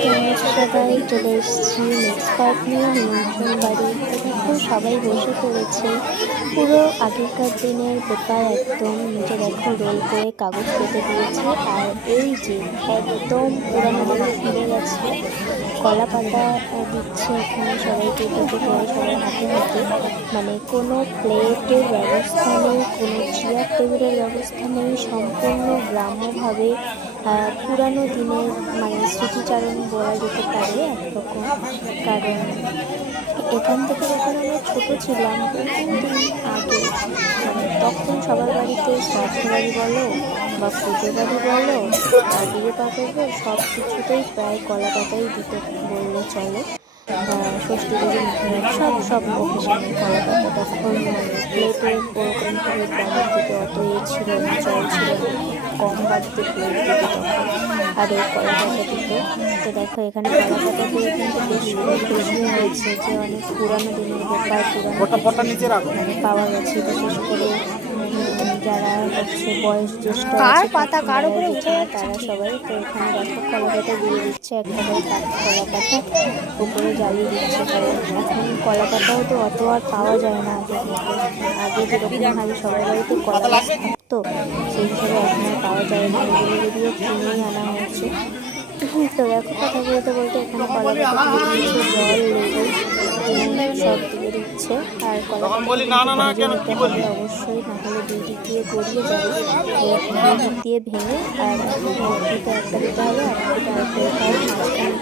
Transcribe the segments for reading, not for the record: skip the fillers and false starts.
সবাই চলে এসেছি নেক্সট পার্ট নিয়ে নিমন্ত্রণ বাড়ি। দেখো সবাই বসে পড়েছে, পুরো আগেকার দিনের পেপার একদম নিচে দেখো রোল করে কাগজ কেটে দিয়েছে। আর এই যে একদম পুরানো দিনে ফিরে গেছে, কলা পাতা দিচ্ছে এখানে সবাইকে পেটে করে, সবাই হাতে হাতে। মানে কোনো প্লেটের ব্যবস্থা নেই, কোনো চেয়ার টেবিলের ব্যবস্থা নেই, সম্পূর্ণ গ্রাম্যভাবে পুরানো দিনের মানে স্মৃতিচারণ বলা যেতে পারে একরকম। কারণ এখান থেকে যখন আমরা ছোটো ছিলাম বহুদিন আগে, মানে তখন সবার বাড়িতে শ্রাদ্ধ বাড়ি বলো বা পুজো বাড়ি বলো বা বিয়ে পাঠক সব কিছুতেই প্রায় কলা পাতাই দিতে বললে চলে। ষষ্ঠী পুজো সব অকেশনে কলা পাতা। তখন প্লেটের ওরকমভাবে গ্রামের দিকে অত ছিল না, জল ছিল না, কম বাড়িতে প্লেট দিত তখন, আর ওই কলা পাতা দিত। তো দেখো এখানে কলা পাতা দিয়ে কিন্তু বেশ খুশি হয়েছে যে অনেক পুরানো দিনের ব্যাপার, পুরানো মানে পাওয়া গেছে। বিশেষ করে যারা হচ্ছে বয়োজ্যেষ্ঠ তারা সবাই। তো এখানে দেখো কলা পাতা দিয়ে দিচ্ছে, একটা করে কলা পাতা উপরে জ্বালিয়ে দিচ্ছে। কারণ এখন কলা পাতাও তো অত আর পাওয়া যায় না আগের মতো। আগে যেরকম ভাবে সবার বাড়িতে কলা গাছ থাকতো সেই হিসাবে এখন আর পাওয়া যায় না, এগুলো যদিও কিনেই আনা হচ্ছে। তো দেখো কথা বলতে বলতে এখানে কলা পাতা দিয়ে দিচ্ছে, জল লেবু সব দিয়ে দিচ্ছে। আর কলা পাতা নিতে হবে অবশ্যই, না হলে দুই দিক দিয়ে গড়িয়ে যাবে। দুই দিক দিয়ে ভেঙে আর দিকটা একটা দিতে হবে, আর দিকটা আরেকটা দিতে হবে, মাঝখানে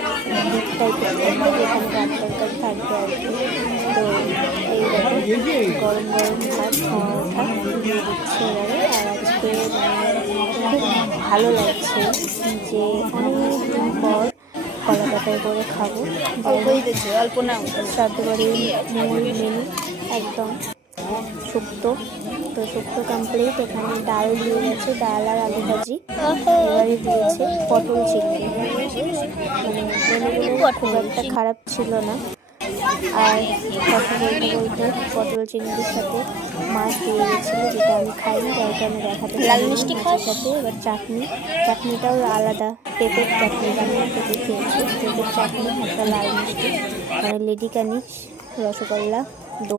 দিক টাইপের থাকবে যেখানে ভাত তরকারি থাকবে আর কি। তো এই দেখো গরম গরম ভাত ভাত দিয়ে দিচ্ছে এবারে। আর আজকে মানে খুব ভালো লাগছে যে অনেক দিন পর কলা পাতায় করে খাবো। অল্প না শ্রাদ্ধ বাড়ির মূল মেনু একদম শুক্তো। তো শুক্তো কমপ্লিট। এখানে ডাল দিয়ে গেছে, ডাল আর আলু ভাজি। এবারে দিয়েছে পটল চিংড়ি, মানে মেনুগুলো খুব একটা খারাপ ছিল না। আর কথা বলতে বলতে পটল চিংড়ির সাথে মাছ দিয়ে গেছিলো, যেটা আমি খাইনি তাই আমি দেখাতে লাল মিষ্টি খাওয়ার সাথে। এবার চাটনিটাও আলাদা, পেঁপের চাটনি বানিয়ে পেঁপে খেয়েছি, পেঁপের চাটনি একটা লাল মিষ্টি মানে লেডিকানি রসগোল্লা।